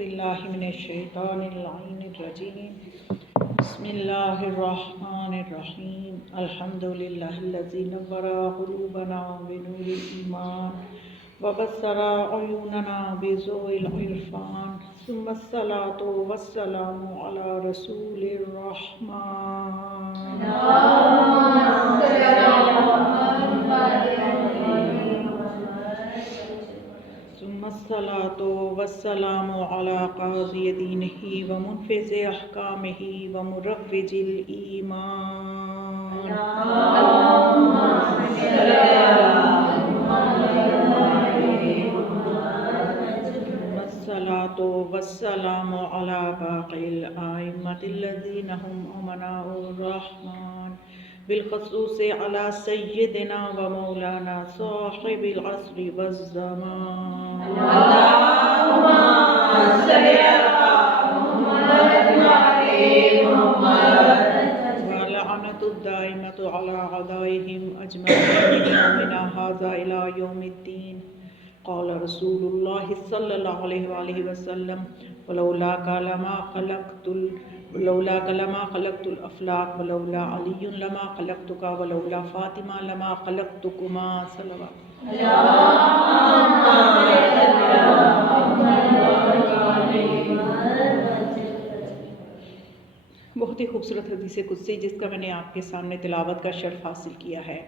باللہ من الشیطان اللعین الرجیم بسم اللہ الرحمن الرحیم الحمدللہ الذی نور قلوبنا بنور الایمان وبصر اعیننا بضوء العرفان ثم الصلاة والسلام علی رسول الرحمن ثم الصلاة والسلام على قاضي دينه ومنفذ أحكامه ومروج الإيمان ثم الصلاة والسلام على باقي الأئمة الذين هم أمناء الرحمن بالخصوص على سيدنا ومولانا صاحب العصر والزمان اللهم صل على محمد وعلى محمد ولعنة الدائمة على أعدائهم أجمعين من يومنا هذا إلى يوم الدين قال رسول الله صلى الله عليه وآله وسلم ولولاك لما خلقت الافلاق ولولا علی لما خلقتك ولولا فاطمہ لما خلقتكما صلوات بہت ہی خوبصورت حدیث قدسی جس کا میں نے آپ کے سامنے تلاوت کا شرف حاصل کیا ہے،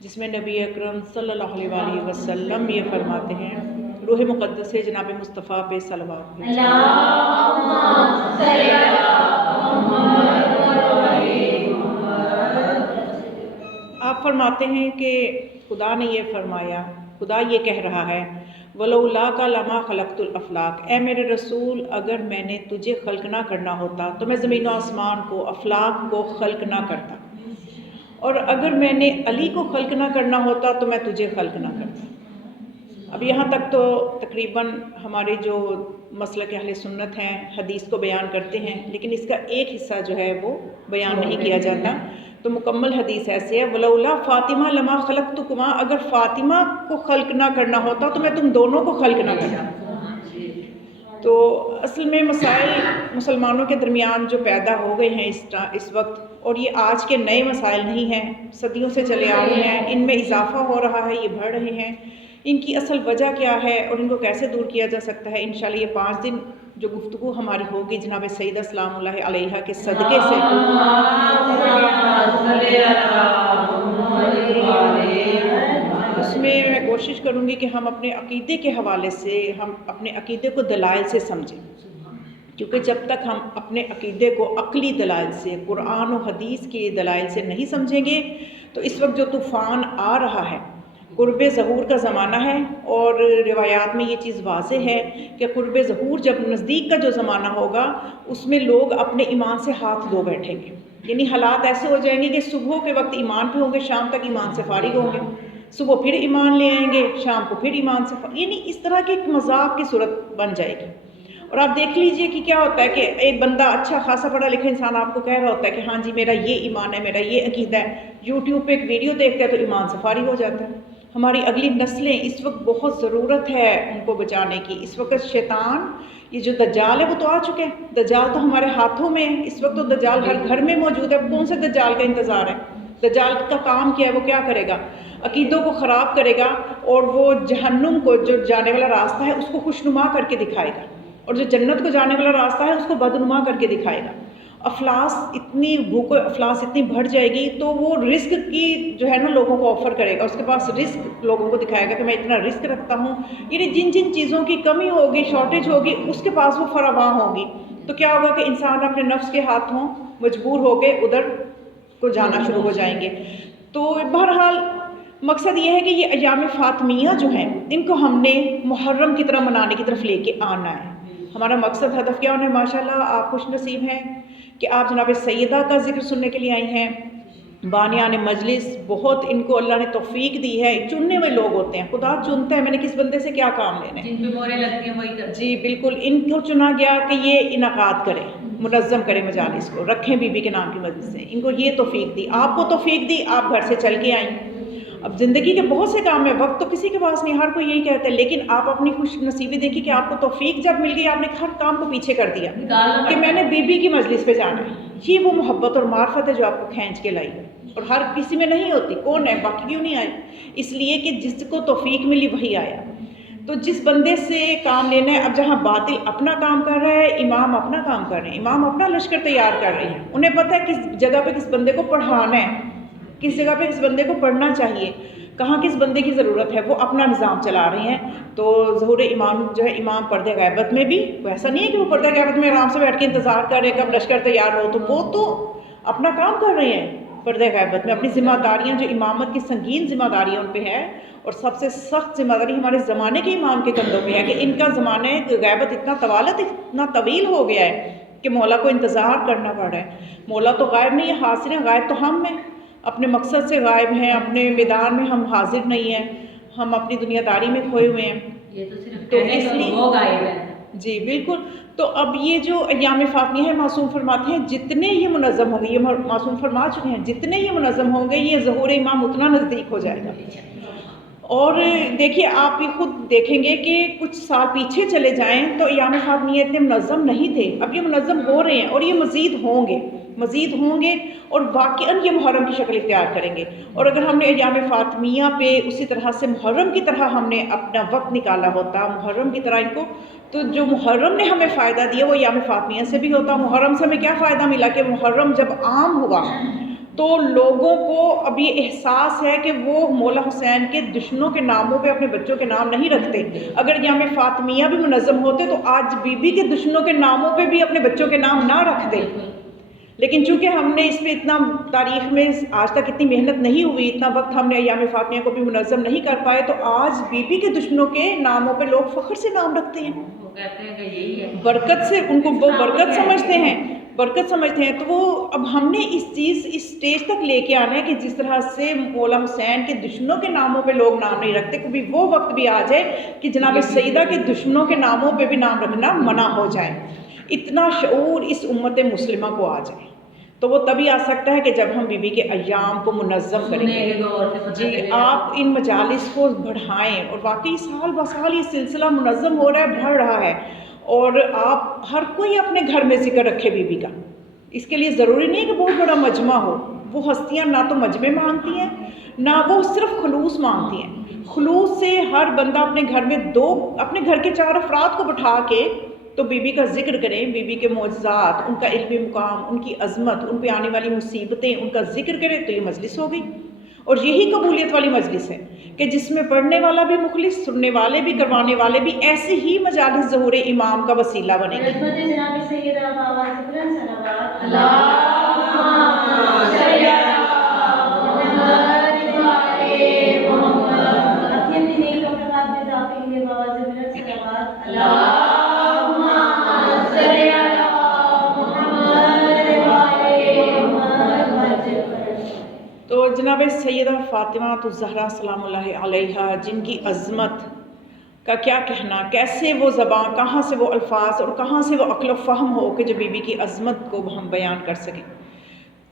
جس میں نبی اکرم صلی اللہ علیہ وآلہ وسلم یہ فرماتے ہیں، روح مقدس سے جناب مصطفیٰ پہ صلوات بھیجیں۔ آپ فرماتے ہیں کہ خدا نے یہ فرمایا، خدا یہ کہہ رہا ہے وَلَوْلَاكَ لَمَا خَلَقْتُ الْأَفْلَاقَ، اے میرے رسول اگر میں نے تجھے خلق نہ کرنا ہوتا تو میں زمین و آسمان کو، افلاق کو خلق نہ کرتا، اور اگر میں نے علی کو خلق نہ کرنا ہوتا تو میں تجھے خلق نہ کرتا۔ اب یہاں تک تو تقریباً ہمارے جو مسلک اہل سنت ہیں حدیث کو بیان کرتے ہیں، لیکن اس کا ایک حصہ جو ہے وہ بیان نہیں کیا جاتا، تو مکمل حدیث ایسے ہے وَلَوْلَا فاطمہ لما خلقتكما، اگر فاطمہ کو خلق نہ کرنا ہوتا تو میں تم دونوں کو خلق نہ کرتا۔ تو اصل میں مسائل مسلمانوں کے درمیان جو پیدا ہو گئے ہیں اس وقت، اور یہ آج کے نئے مسائل نہیں ہیں، صدیوں سے چلے آ رہے ہیں، ان میں اضافہ ہو رہا ہے، یہ بڑھ رہے ہیں، ان کی اصل وجہ کیا ہے اور ان کو کیسے دور کیا جا سکتا ہے، انشاءاللہ یہ 5 دن جو گفتگو ہماری ہوگی جناب سیدہ سلام اللہ علیہا کے صدقے سے، اس میں کوشش کروں گی کہ ہم اپنے عقیدے کے حوالے سے، ہم اپنے عقیدے کو دلائل سے سمجھیں، کیونکہ جب تک ہم اپنے عقیدے کو عقلی دلائل سے، قرآن و حدیث کے دلائل سے نہیں سمجھیں گے تو اس وقت جو طوفان آ رہا ہے، قرب ظہور کا زمانہ ہے، اور روایات میں یہ چیز واضح ہے کہ قرب ظہور جب نزدیک کا جو زمانہ ہوگا اس میں لوگ اپنے ایمان سے ہاتھ دھو بیٹھیں گے، یعنی حالات ایسے ہو جائیں گے کہ صبح کے وقت ایمان پہ ہوں گے، شام تک ایمان سے فارغ ہوں گے، صبح پھر ایمان لے آئیں گے، شام کو پھر ایمان سے فارغ، یعنی اس طرح کی ایک مذاق کی صورت بن جائے گی۔ اور آپ دیکھ لیجئے کہ کیا ہوتا ہے کہ ایک بندہ اچھا خاصا پڑھا لکھا انسان آپ کو کہہ رہا ہوتا ہے کہ ہاں جی میرا یہ ایمان ہے، میرا یہ عقیدہ ہے، یوٹیوب پہ ایک ویڈیو دیکھتا ہے تو ایمان سے فارغ ہو جاتا ہے۔ ہماری اگلی نسلیں اس وقت بہت ضرورت ہے ان کو بچانے کی، اس وقت شیطان یہ جو دجال ہے وہ تو آ چکے ہیں، دجال تو ہمارے ہاتھوں میں ہے، اس وقت تو دجال ہر گھر میں موجود ہے، کون سے دجال کا انتظار ہے؟ دجال کا کام کیا ہے، وہ کیا کرے گا؟ عقیدوں کو خراب کرے گا، اور وہ جہنم کو جو جانے والا راستہ ہے اس کو خوشنما کر کے دکھائے گا، اور جو جنت کو جانے والا راستہ ہے اس کو بدنما کر کے دکھائے گا۔ افلاس اتنی بھوک و افلاس اتنی بڑھ جائے گی تو وہ رزق کی جو ہے نا لوگوں کو آفر کرے گا، اس کے پاس رزق لوگوں کو دکھائے گا کہ میں اتنا رزق رکھتا ہوں، یعنی جن جن چیزوں کی کمی ہوگی، شارٹیج ہوگی، اس کے پاس وہ فراواں ہوگی، تو کیا ہوگا کہ انسان اپنے نفس کے ہاتھوں مجبور ہو کے ادھر کو جانا شروع ہو جائیں گے۔ تو بہرحال مقصد یہ ہے کہ یہ ایام فاطمیہ جو ہیں ان کو ہم نے محرم کی طرح منانے کی طرف لے کے آنا ہے۔ ہمارا مقصد ہدف کیا ہونا ہے؟ ماشاءاللہ آپ خوش نصیب ہیں کہ آپ جناب سیدہ کا ذکر سننے کے لیے آئی ہیں، بانیان مجلس، بہت ان کو اللہ نے توفیق دی ہے، چننے ہوئے لوگ ہوتے ہیں، خدا چنتا ہے میں نے کس بندے سے کیا کام لینا ہے، جن پہ موریں لگتی ہیں وہی کرتے ہیں۔ جی بالکل، ان کو چنا گیا کہ یہ انعقاد کریں، منظم کریں مجالس کو، رکھیں بی بی کے نام کی مجلس سے، ان کو یہ توفیق دی، آپ کو توفیق دی، آپ گھر سے چل کے آئیں، اب زندگی کے بہت سے کام ہیں، وقت تو کسی کے پاس نہیں، ہر کوئی یہی کہتا ہے، لیکن آپ اپنی خوش نصیبی دیکھیے کہ آپ کو توفیق جب مل گئی، آپ نے ہر کام کو پیچھے کر دیا کہ میں نے بی بی کی مجلس پہ جانا ہے۔ یہ وہ محبت اور معرفت ہے جو آپ کو کھینچ کے لائی ہے، اور ہر کسی میں نہیں ہوتی۔ کون ہے باقی کیوں نہیں آئے؟ اس لیے کہ جس کو توفیق ملی وہی آیا۔ تو جس بندے سے کام لینا ہے، اب جہاں باطل اپنا کام کر رہا ہے، امام اپنا کام کر رہے ہیں، امام اپنا لشکر تیار کر رہے ہیں، انہیں پتہ ہے کس جگہ پہ کس بندے کو پڑھانا ہے، کس جگہ پہ کس بندے کو پڑھنا چاہیے، کہاں کس بندے کی ضرورت ہے، وہ اپنا نظام چلا رہے ہیں۔ تو ظہور امام جو ہے، امام پردہ غیبت میں بھی ویسا نہیں ہے کہ وہ پردہ غیبت میں آرام سے بیٹھ کے انتظار کر رہے ہیں کب لشکر تیار ہو، تو وہ تو اپنا کام کر رہے ہیں پردہ غیبت میں، اپنی ذمہ داریاں جو امامت کی سنگین ذمہ داریاں ان پہ ہے، اور سب سے سخت ذمہ داری ہمارے زمانے کے امام کے کندھوں پہ ہے کہ ان کا زمانہ غیبت اتنا طوالت اتنا طویل ہو گیا ہے کہ مولا کو انتظار کرنا پڑ رہا ہے۔ مولا تو غائب نہیں ہے، حاضر ہیں، غائب تو ہم ہیں، اپنے مقصد سے غائب ہیں، اپنے میدان میں ہم حاضر نہیں ہیں، ہم اپنی دنیا داری میں کھوئے ہوئے ہیں۔ یہ تو صرف تو اس لیے وہ غائب ہے۔ جی بالکل۔ تو اب یہ جو ایام فاطمیہ ہے، معصوم فرماتے ہیں جتنے یہ منظم ہوں گے، یہ معصوم فرما چکے ہیں، جتنے یہ منظم ہوں گے یہ ظہور امام اتنا نزدیک ہو جائے گا۔ اور دیکھیے آپ بھی خود دیکھیں گے کہ کچھ سال پیچھے چلے جائیں تو ایام فاطمیہ اتنے منظم نہیں تھے، اب یہ منظم ہو رہے ہیں اور یہ مزید ہوں گے اور واقعاً یہ محرم کی شکل اختیار کریں گے۔ اور اگر ہم نے ایام فاطمیہ پہ اسی طرح سے محرم کی طرح ہم نے اپنا وقت نکالا ہوتا، محرم کی طرح ان کو، تو جو محرم نے ہمیں فائدہ دیا وہ ایام فاطمیہ سے بھی ہوتا۔ محرم سے ہمیں کیا فائدہ ملا کہ محرم جب عام ہوا تو لوگوں کو اب یہ احساس ہے کہ وہ مولا حسین کے دشمنوں کے ناموں پہ اپنے بچوں کے نام نہیں رکھتے۔ اگر ایام فاطمیہ بھی منظم ہوتے تو آج بی بی کے دشمنوں کے ناموں پہ بھی اپنے بچوں کے نام نہ رکھتے، لیکن چونکہ ہم نے اس پہ اتنا تاریخ میں آج تک اتنی محنت نہیں ہوئی، اتنا وقت ہم نے ایام فاطمیہ کو بھی منظم نہیں کر پائے، تو آج بی بی کے دشمنوں کے ناموں پہ لوگ فخر سے نام رکھتے ہیں، برکت سے، ان کو وہ برکت سمجھتے ہیں۔ تو وہ اب ہم نے اس اسٹیج تک لے کے آنا ہے کہ جس طرح سے مولا حسین کے دشمنوں کے ناموں پہ لوگ نام نہیں رکھتے، کبھی وہ وقت بھی آ جائے کہ جناب سیدہ کے دشمنوں کے ناموں پہ بھی نام رکھنا منع ہو جائے، اتنا شعور اس امت مسلمہ کو آ جائے۔ تو وہ تبھی آ سکتا ہے کہ جب ہم بی بی کے ایام کو منظم کریں گے۔ جی آپ ان مجالس کو بڑھائیں، اور واقعی سال بہ سال یہ سلسلہ منظم ہو رہا ہے، بڑھ رہا ہے، اور آپ ہر کوئی اپنے گھر میں ذکر رکھے بی بی کا۔ اس کے لیے ضروری نہیں کہ بہت بڑا مجمع ہو، وہ ہستیاں نہ تو مجمع مانگتی ہیں نہ وہ صرف خلوص مانگتی ہیں۔ خلوص سے ہر بندہ اپنے گھر میں اپنے گھر کے 4 افراد کو بٹھا کے تو بی بی کا ذکر کریں، بی بی کے معجزات، ان کا علمی مقام، ان کی عظمت، ان پہ آنے والی مصیبتیں، ان کا ذکر کریں، تو یہ مجلس ہو گئی۔ اور یہی قبولیت والی مجلس ہے کہ جس میں پڑھنے والا بھی مخلص، سننے والے بھی، کروانے والے بھی، ایسی ہی مجالس ظہور امام کا وسیلہ بنے گی۔ تو جناب سیدہ فاطمہ الزہرا سلام اللہ علیہا، جن کی عظمت کا کیا کہنا، کیسے وہ زبان، کہاں سے وہ الفاظ اور کہاں سے وہ عقل و فہم ہو کہ جو بی بی کی عظمت کو ہم بیان کر سکیں۔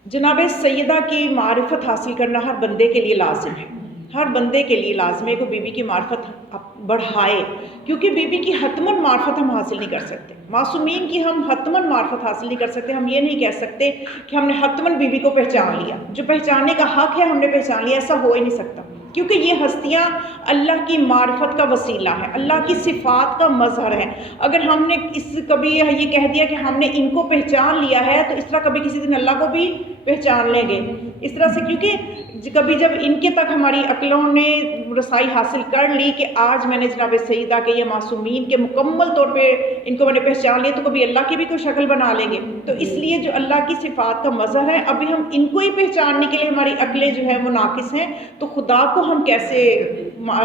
جناب سیدہ کی معرفت حاصل کرنا ہر بندے کے لیے لازم ہے، ہر بندے کے لیے لازم ہے کہ بی بی کی معرفت بڑھائے، کیونکہ بی بی کی حتماً معرفت ہم حاصل نہیں کر سکتے، معصومین کی ہم حتماً معرفت حاصل نہیں کر سکتے۔ ہم یہ نہیں کہہ سکتے کہ ہم نے حتماً بی بی کو پہچان لیا، جو پہچاننے کا حق ہے ہم نے پہچان لیا، ایسا ہو ہی نہیں سکتا، کیونکہ یہ ہستیاں اللہ کی معرفت کا وسیلہ ہے، اللہ کی صفات کا مظہر ہے۔ اگر ہم نے کبھی یہ کہہ دیا کہ ہم نے ان کو پہچان لیا ہے تو اس طرح کبھی کسی دن اللہ کو بھی پہچان لیں گے اس طرح سے، کیونکہ کبھی جب ان کے تک ہماری عقلوں نے رسائی حاصل کر لی کہ آج میں نے جناب سیدہ کے یہ معصومین کے مکمل طور پہ ان کو میں نے پہچان لیا، تو کبھی اللہ کی بھی کوئی شکل بنا لیں گے۔ تو اس لیے جو اللہ کی صفات کا مظہر ہے، ابھی ہم ان کو ہی پہچاننے کے لیے ہماری عقلیں جو ہیں وہ ناقص ہیں، تو خدا کو ہم کیسے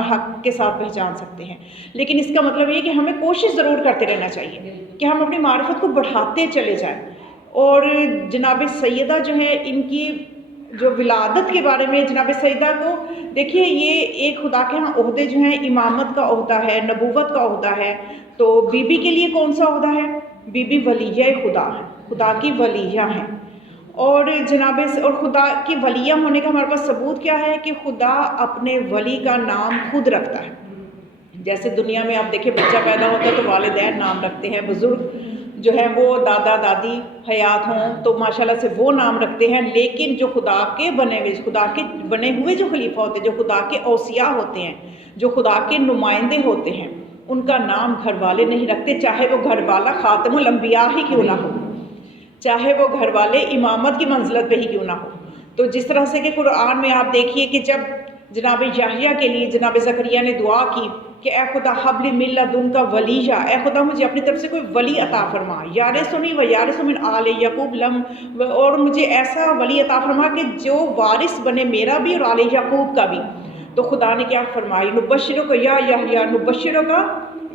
حق کے ساتھ پہچان سکتے ہیں؟ لیکن اس کا مطلب یہ کہ ہمیں کوشش ضرور کرتے رہنا چاہیے کہ ہم اپنی معرفت کو بڑھاتے چلے جائیں۔ اور جناب سیدہ جو ہے، ان کی جو ولادت کے بارے میں جناب سیدہ کو دیکھیے، یہ ایک خدا کے ہاں عہدے جو ہیں، امامت کا عہدہ ہے، نبوت کا عہدہ ہے، تو بی بی کے لیے کون سا عہدہ ہے؟ بی بی ولیہ خدا ہے، خدا کی ولیہ ہیں، اور جناب اور خدا کی ولیہ ہونے کا ہمارے پاس ثبوت کیا ہے کہ خدا اپنے ولی کا نام خود رکھتا ہے. جیسے دنیا میں آپ دیکھیں بچہ پیدا ہوتا ہے تو والدین نام رکھتے ہیں، بزرگ جو ہیں وہ دادا دادی حیات ہوں تو ماشاءاللہ سے وہ نام رکھتے ہیں، لیکن جو خدا کے بنے ہوئے جو خلیفہ ہوتے ہیں، جو خدا کے اوصیاء ہوتے ہیں، جو خدا کے نمائندے ہوتے ہیں، ان کا نام گھر والے نہیں رکھتے، چاہے وہ گھر والا خاتم الانبیاء ہی کیوں نہ ہو، چاہے وہ گھر والے امامت کی منزلت پہ ہی کیوں نہ ہو. تو جس طرح سے کہ قرآن میں آپ دیکھیے کہ جب جناب یحییٰ کے لیے جناب زکریا نے دعا کی کہ اے خدا حب لی من لدنک ولیہ، اے خدا مجھے اپنی طرف سے کوئی ولی عطا فرما، یارثنی و یارث من آل یعقوب اور مجھے ایسا ولی عطا فرما کہ جو وارث بنے میرا بھی اور آل یعقوب کا بھی. تو خدا نے کیا فرمائی، نبشرک یا یحییٰ، نبشرک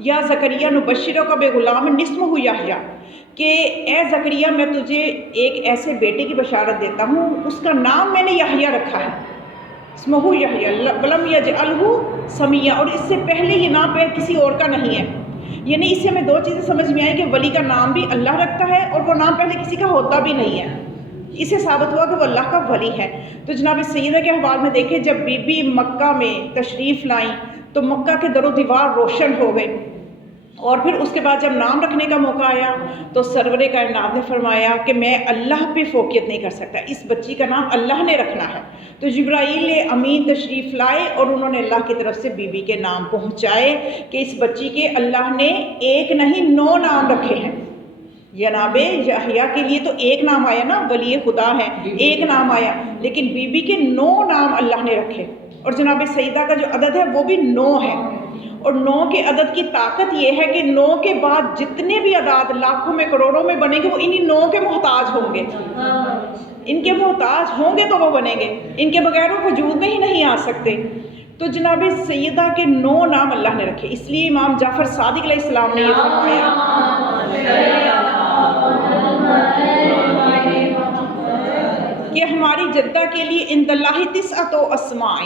یا زکریا، نبشرک بغلام اسمہ یحییٰ، کہ اے زکریا میں تجھے ایک ایسے بیٹے کی بشارت دیتا ہوں، اس کا نام میں نے یحییٰ رکھا ہے، اسمہ یحییٰ ولم یجعلہ سمیہ، اور اس سے پہلے یہ نام پہ کسی اور کا نہیں ہے. یعنی اس سے ہمیں دو چیزیں سمجھ میں آئی کہ ولی کا نام بھی اللہ رکھتا ہے اور وہ نام پہلے کسی کا ہوتا بھی نہیں ہے. اس سے ثابت ہوا کہ وہ اللہ کا ولی ہے. تو جناب سیدہ کے حوال میں دیکھیں جب بی بی مکہ میں تشریف لائیں تو مکہ کے در و دیوار روشن ہو گئے، اور پھر اس کے بعد جب نام رکھنے کا موقع آیا تو سرور کائنات نے فرمایا کہ میں اللہ پہ فوقیت نہیں کر سکتا، اس بچی کا نام اللہ نے رکھنا ہے. تو جبرائیل امین تشریف لائے اور انہوں نے اللہ کی طرف سے بی بی کے نام پہنچائے کہ اس بچی کے اللہ نے ایک نہیں 9 نام رکھے ہیں. جناب یحییٰ کے لیے تو ایک نام آیا نا، ولی خدا ہے، ایک نام آیا، لیکن بی بی کے 9 نام اللہ نے رکھے. اور جناب سیدہ کا جو عدد ہے وہ بھی 9 ہے، اور 9 کے عدد کی طاقت یہ ہے کہ 9 کے بعد جتنے بھی اعداد لاکھوں میں کروڑوں میں بنیں گے وہ انہی 9 کے محتاج ہوں گے. ان کے محتاج ہوں گے تو وہ بنیں گے، ان کے بغیر وہ وجود میں ہی نہیں آ سکتے. تو جناب سیدہ کے 9 نام اللہ نے رکھے. اس لیے امام جعفر صادق علیہ السلام نے یہ فرمایا کہ ہماری جدہ کے لیے عند اللہ 9 اسماء،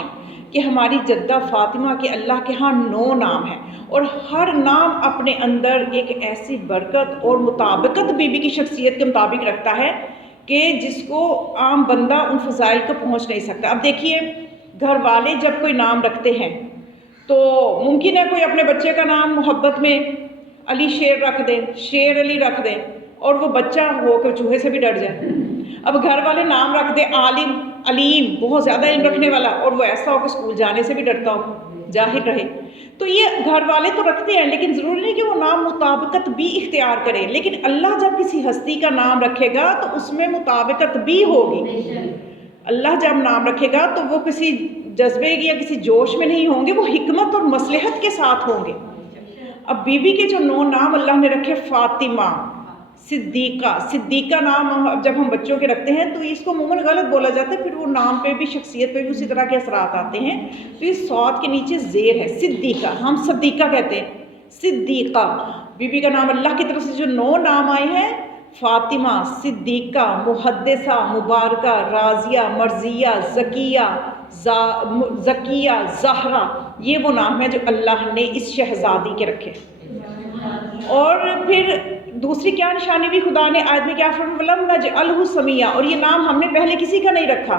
کہ ہماری جدہ فاطمہ کے اللہ کے ہاں 9 نام ہیں، اور ہر نام اپنے اندر ایک ایسی برکت اور مطابقت بی بی کی شخصیت کے مطابق رکھتا ہے کہ جس کو عام بندہ ان فضائل کو پہنچ نہیں سکتا. اب دیکھیے گھر والے جب کوئی نام رکھتے ہیں تو ممکن ہے کوئی اپنے بچے کا نام محبت میں علی شیر رکھ دیں، شیر علی رکھ دیں، اور وہ بچہ ہو کہ چوہے سے بھی ڈر جائے. اب گھر والے نام رکھ دیں عالم، علیم، بہت زیادہ علم رکھنے والا، اور وہ ایسا ہو کہ اسکول جانے سے بھی ڈرتا ہو، جاہل رہے. تو یہ گھر والے تو رکھتے ہیں، لیکن ضروری نہیں کہ وہ نام مطابقت بھی اختیار کرے. لیکن اللہ جب کسی ہستی کا نام رکھے گا تو اس میں مطابقت بھی ہوگی. اللہ جب نام رکھے گا تو وہ کسی جذبے یا کسی جوش میں نہیں ہوں گے، وہ حکمت اور مصلحت کے ساتھ ہوں گے. اب بی بی کے جو 9 نام اللہ نے رکھے، فاطمہ، صدیقہ نام جب ہم بچوں کے رکھتے ہیں تو اس کو عموماً غلط بولا جاتا ہے، پھر وہ نام پہ بھی شخصیت پہ بھی اسی طرح کے اثرات آتے ہیں. تو اس صاد کے نیچے زیر ہے، صدیقہ، ہم صدیقہ کہتے ہیں. صدیقہ بی بی کا نام اللہ کی طرف سے جو 9 نام آئے ہیں، فاطمہ، صدیقہ، محدثہ، مبارکہ، راضیہ، مرضیہ، زکیہ، زہرا، یہ وہ نام ہیں جو اللہ نے اس شہزادی کے رکھے. اور پھر دوسری کیا نشانی بھی خدا نے آیت میں کیا فرمایا، وَلَمْ نَجْعَلْهُ سَمِيًّا، اور یہ نام ہم نے پہلے کسی کا نہیں رکھا.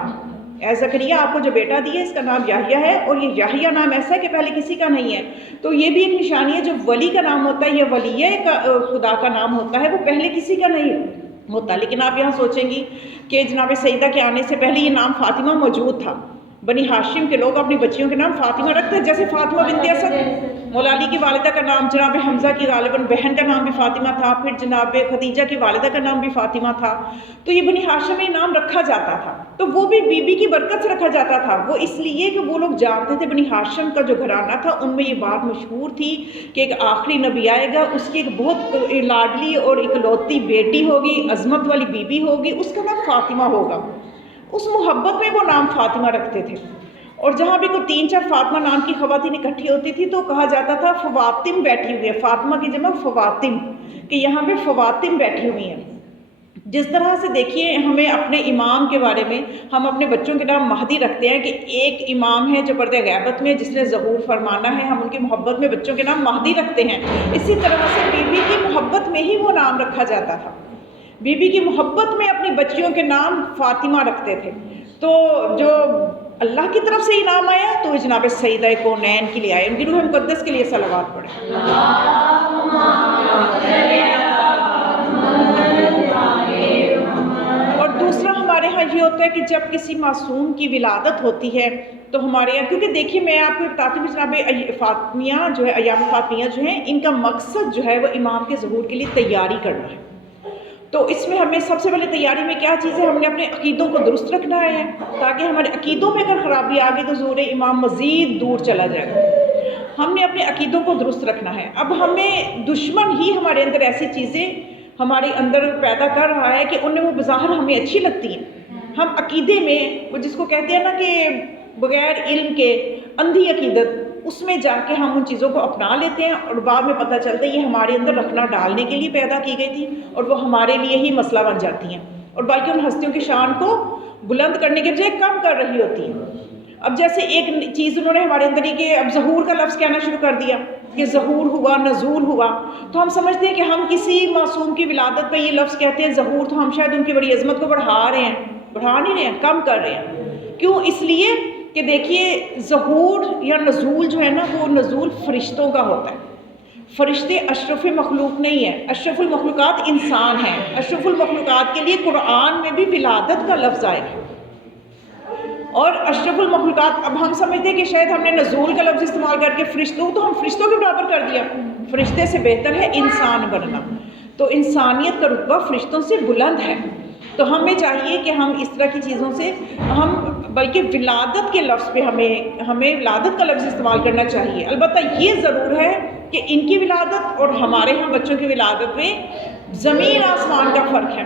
اے زکریا آپ کو جو بیٹا دیا اس کا نام یحییٰ ہے، اور یہ یحییٰ نام ایسا ہے کہ پہلے کسی کا نہیں ہے. تو یہ بھی ایک نشانی ہے، جو ولی کا نام ہوتا ہے یا ولیہ خدا کا نام ہوتا ہے وہ پہلے کسی کا نہیں ہوتا. لیکن آپ یہاں سوچیں گی کہ جناب سیدہ کے آنے سے پہلے یہ نام فاطمہ موجود تھا. بنی ہاشم کے لوگ اپنی بچیوں کے نام فاطمہ رکھتے ہیں، جیسے فاطمہ بنت اسد، مولا علی کی والدہ کا نام، جناب حمزہ کی غالباً بہن کا نام بھی فاطمہ تھا، پھر جناب خدیجہ کی والدہ کا نام بھی فاطمہ تھا. تو یہ بنی ہاشم میں نام رکھا جاتا تھا، تو وہ بھی بی بی کی برکت سے رکھا جاتا تھا. وہ اس لیے کہ وہ لوگ جانتے تھے بنی ہاشم کا جو گھرانہ تھا ان میں یہ بات مشہور تھی کہ ایک آخری نبی آئے گا، اس کی ایک بہت لاڈلی اور اکلوتی بیٹی ہوگی، عظمت والی بی بی ہوگی، اس کا نام فاطمہ ہوگا. اس محبت میں وہ نام فاطمہ رکھتے تھے. اور جہاں بھی کوئی 3-4 فاطمہ نام کی خواتین اکٹھی ہوتی تھی تو کہا جاتا تھا فواتم بیٹھی ہوئی ہے، فاطمہ کی جمع فواتم، کہ یہاں پہ فواتم بیٹھی ہوئی ہیں. جس طرح سے دیکھیے ہمیں اپنے امام کے بارے میں ہم اپنے بچوں کے نام مہدی رکھتے ہیں کہ ایک امام ہے جو پردہ غیبت میں جس نے ظہور فرمانا ہے، ہم ان کی محبت میں بچوں کے نام مہدی رکھتے ہیں. اسی طرح سے بی بی کی محبت میں ہی وہ نام رکھا جاتا تھا. بی بی کی محبت میں اپنی بچیوں کے نام فاطمہ رکھتے تھے. تو جو اللہ کی طرف سے انعام آیا تو جناب سیدہ کونین کے لیے آئے. ان کی روح مقدس کے لیے صلوات پڑھیں. اور دوسرا ہمارے ہاں یہ ہوتا ہے کہ جب کسی معصوم کی ولادت ہوتی ہے تو ہمارے یہاں، کیونکہ دیکھیے میں آپ کو بتاتی ہوں جناب فاطمیہ جو ہے، ایام فاطمیہ جو ہیں، ان کا مقصد جو ہے وہ امام کے ظہور کے لیے تیاری کرنا ہے. تو اس میں ہمیں سب سے پہلے تیاری میں کیا چیز ہے؟ ہم نے اپنے عقیدوں کو درست رکھنا ہے تاکہ ہمارے عقیدوں میں اگر خرابی آ گئی تو ظہور امام مزید دور چلا جائے گا. ہم نے اپنے عقیدوں کو درست رکھنا ہے. اب ہمیں دشمن ہی ہمارے اندر ایسی چیزیں ہمارے اندر پیدا کر رہا ہے کہ ان میں وہ بظاہر ہمیں اچھی لگتی ہیں. ہم عقیدے میں وہ جس کو کہتے ہیں نا کہ بغیر علم کے اندھی عقیدت، اس میں جا کے ہم ان چیزوں کو اپنا لیتے ہیں اور بعد میں پتہ چلتا ہے یہ ہمارے اندر رکھنا ڈالنے کے لیے پیدا کی گئی تھی اور وہ ہمارے لیے ہی مسئلہ بن جاتی ہیں اور بلکہ ان ہستیوں کی شان کو بلند کرنے کے بجائے کم کر رہی ہوتی ہیں. اب جیسے ایک چیز انہوں نے ہمارے اندر ہی کہ اب ظہور کا لفظ کہنا شروع کر دیا کہ ظہور ہوا، نزول ہوا، تو ہم سمجھتے ہیں کہ ہم کسی معصوم کی ولادت پہ یہ لفظ کہتے ہیں ظہور، تو ہم شاید ان کی بڑی عظمت کو بڑھا رہے ہیں. بڑھا نہیں رہے ہیں، کم کر رہے ہیں. کیوں؟ اس لیے کہ دیکھیے ظہور یا نزول جو ہے نا، وہ نزول فرشتوں کا ہوتا ہے. فرشتے اشرف مخلوق نہیں ہیں، اشرف المخلوقات انسان ہیں. اشرف المخلوقات کے لیے قرآن میں بھی ولادت کا لفظ آئے گا. اور اشرف المخلوقات، اب ہم سمجھتے ہیں کہ شاید ہم نے نزول کا لفظ استعمال کر کے فرشتوں، تو ہم فرشتوں کے برابر کر دیا. فرشتے سے بہتر ہے انسان بننا. تو انسانیت کا رتبہ فرشتوں سے بلند ہے. تو ہمیں چاہیے کہ ہم اس طرح کی چیزوں سے ہم بلکہ ولادت کے لفظ پہ ہمیں ولادت کا لفظ استعمال کرنا چاہیے. البتہ یہ ضرور ہے کہ ان کی ولادت اور ہمارے ہاں بچوں کی ولادت میں زمین آسمان کا فرق ہے.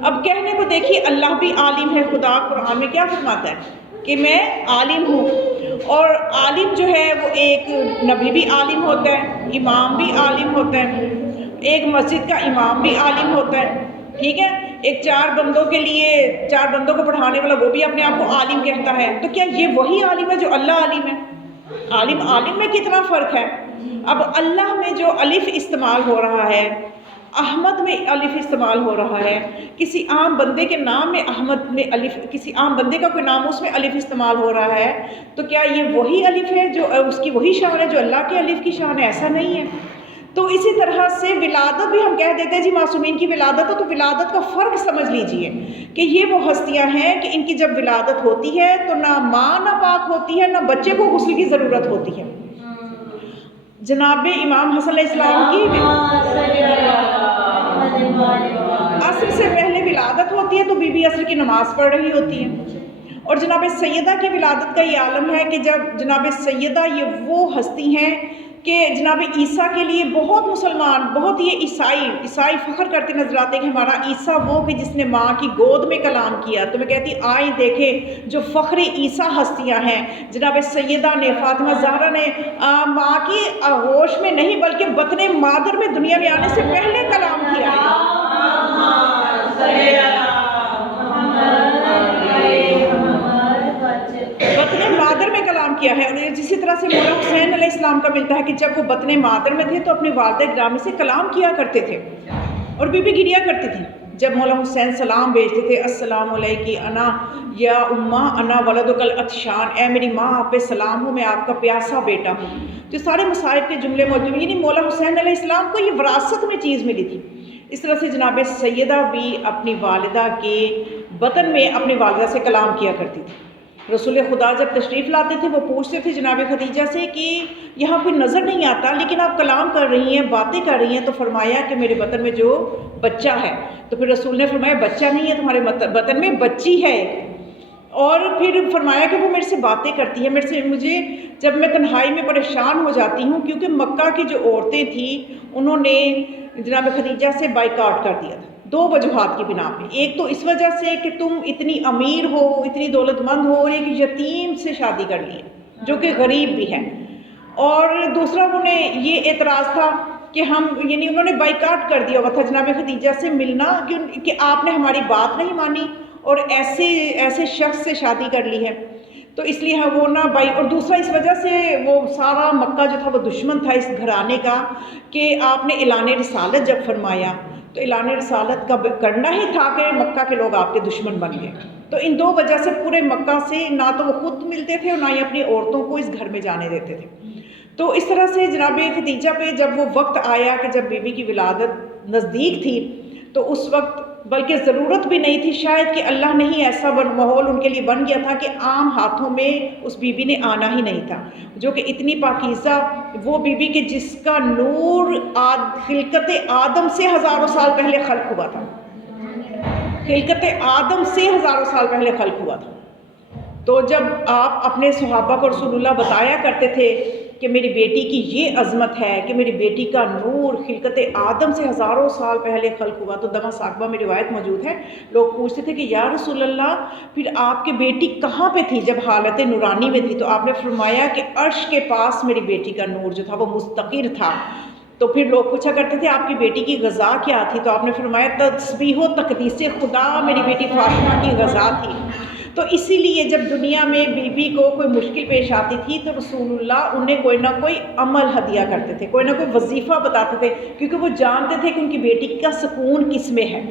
اب کہنے کو دیکھیے اللہ بھی عالم ہے. خدا قرآن میں کیا فرماتا ہے کہ میں عالم ہوں. اور عالم جو ہے وہ ایک نبی بھی عالم ہوتا ہے، امام بھی عالم ہوتا ہے، ایک مسجد کا امام بھی عالم ہوتا ہے. ٹھیک ہے، ایک 4 بندوں کے لیے 4 بندوں کو پڑھانے والا وہ بھی اپنے آپ کو عالم کہتا ہے. تو کیا یہ وہی عالم ہے جو اللہ عالم ہے؟ عالم میں کتنا فرق ہے. اب اللہ میں جو الف استعمال ہو رہا ہے، احمد میں الف استعمال ہو رہا ہے، کسی عام بندے کے نام میں احمد میں الف، کسی عام بندے کا کوئی نام اس میں الف استعمال ہو رہا ہے، تو کیا یہ وہی الف ہے جو اس کی وہی شان ہے جو اللہ کے الف کی شان ہے؟ ایسا نہیں ہے. تو اسی طرح سے ولادت بھی ہم کہہ دیتے ہیں جی معصومین کی ولادت ہو، تو ولادت کا فرق سمجھ لیجئے کہ یہ وہ ہستیاں ہیں کہ ان کی جب ولادت ہوتی ہے تو نہ ماں نہ پاک ہوتی ہے، نہ بچے کو غسل کی ضرورت ہوتی ہے. جناب امام حسن علیہ السلام کی عصر سے پہلے ولادت ہوتی ہے تو بی بی عصر کی نماز پڑھ رہی ہوتی ہے. اور جناب سیدہ کی ولادت کا یہ عالم ہے کہ جب جناب سیدہ یہ وہ ہستی ہیں کہ جناب عیسیٰ کے لیے بہت مسلمان، بہت یہ عیسائی فخر کرتے نظر آتے کہ ہمارا عیسیٰ وہ کہ جس نے ماں کی گود میں کلام کیا. تو میں کہتی آئیں دیکھیں جو فخر عیسیٰ ہستیاں ہیں، جناب سیدہ نے، فاطمہ زہرا نے ماں کی آغوش میں نہیں بلکہ بطن مادر میں دنیا میں آنے سے پہلے کلام کیا ہے. بطن مادر میں کلام کیا ہے. اور جسی طرح سے مولا حسین علیہ السلام کا ملتا ہے کہ جب وہ بطن مادر میں تھے تو اپنے والدہ گرامی سے کلام کیا کرتے تھے اور بی بی گریا کرتی تھی. جب مولا حسین سلام بھیجتے تھے، السلام علیکی انا یا اماں انا ولدک العطشان، اے میری ماں آپ پہ سلام ہو، میں آپ کا پیاسا بیٹا ہوں. تو سارے مصائب کے جملے موجود، یعنی مولا حسین علیہ السلام کو یہ وراثت میں چیز ملی تھی. اس طرح سے جناب سیدہ بھی اپنی والدہ کے بطن میں اپنی والدہ سے کلام کیا کرتی تھی. رسول خدا جب تشریف لاتے تھے وہ پوچھتے تھے جناب خدیجہ سے کہ یہاں کوئی نظر نہیں آتا لیکن آپ کلام کر رہی ہیں، باتیں کر رہی ہیں. تو فرمایا کہ میرے بطن میں جو بچہ ہے. تو پھر رسول نے فرمایا بچہ نہیں ہے تمہارے بطن میں، بچی ہے. اور پھر فرمایا کہ وہ میرے سے باتیں کرتی ہے، مجھے جب میں تنہائی میں پریشان ہو جاتی ہوں، کیونکہ مکہ کی جو عورتیں تھیں انہوں نے جناب خدیجہ سے بائیکاٹ کر دیا تھا 2 وجوہات کی بنا پہ. ایک تو اس وجہ سے کہ تم اتنی امیر ہو، اتنی دولت مند ہو اور ایک یتیم سے شادی کر لی ہے جو کہ غریب بھی ہے. اور دوسرا انہیں یہ اعتراض تھا کہ یعنی انہوں نے بائیکاٹ کر دیا ہوا تھا جناب خدیجہ سے ملنا کہ آپ نے ہماری بات نہیں مانی اور ایسے شخص سے شادی کر لی ہے. تو اس لیے وہ نہ بھائی، اور دوسرا اس وجہ سے وہ سارا مکہ جو تھا وہ دشمن تھا اس گھرانے کا کہ آپ نے اعلان رسالت جب فرمایا تو اعلان رسالت کا کرنا ہی تھا کہ مکہ کے لوگ آپ کے دشمن بن گئے. تو ان دو وجہ سے پورے مکہ سے نہ تو وہ خود ملتے تھے اور نہ ہی اپنی عورتوں کو اس گھر میں جانے دیتے تھے. تو اس طرح سے جناب خدیجہ پہ جب وہ وقت آیا کہ جب بی بی کی ولادت نزدیک تھی تو اس وقت بلکہ ضرورت بھی نہیں تھی شاید کہ اللہ نے ہی ایسا ماحول ان کے لیے بن گیا تھا کہ عام ہاتھوں میں اس بی بی نے آنا ہی نہیں تھا، جو کہ اتنی پاکیزہ وہ بی بی کہ جس کا نور خلقت آدم سے ہزاروں سال پہلے خلق ہوا تھا، خلقت آدم سے ہزاروں سال پہلے خلق ہوا تھا. تو جب آپ اپنے صحابہ کو رسول اللہ بتایا کرتے تھے کہ میری بیٹی کی یہ عظمت ہے کہ میری بیٹی کا نور خلقت آدم سے ہزاروں سال پہلے خلق ہوا، تو دمہ ثاقبہ میں روایت موجود ہے، لوگ پوچھتے تھے کہ یا رسول اللہ پھر آپ کی بیٹی کہاں پہ تھی جب حالت نورانی میں تھی؟ تو آپ نے فرمایا کہ عرش کے پاس میری بیٹی کا نور جو تھا وہ مستقر تھا. تو پھر لوگ پوچھا کرتے تھے آپ کی بیٹی کی غذا کیا تھی؟ تو آپ نے فرمایا تسبیح و تقدیس خدا میری بیٹی فاطمہ کی غذا تھی. تو اسی لیے جب دنیا میں بی بی کو کوئی مشکل پیش آتی تھی تو رسول اللہ انہیں کوئی نہ کوئی عمل ہدیہ کرتے تھے، کوئی نہ کوئی وظیفہ بتاتے تھے، کیونکہ وہ جانتے تھے کہ ان کی بیٹی کا سکون کس میں ہے.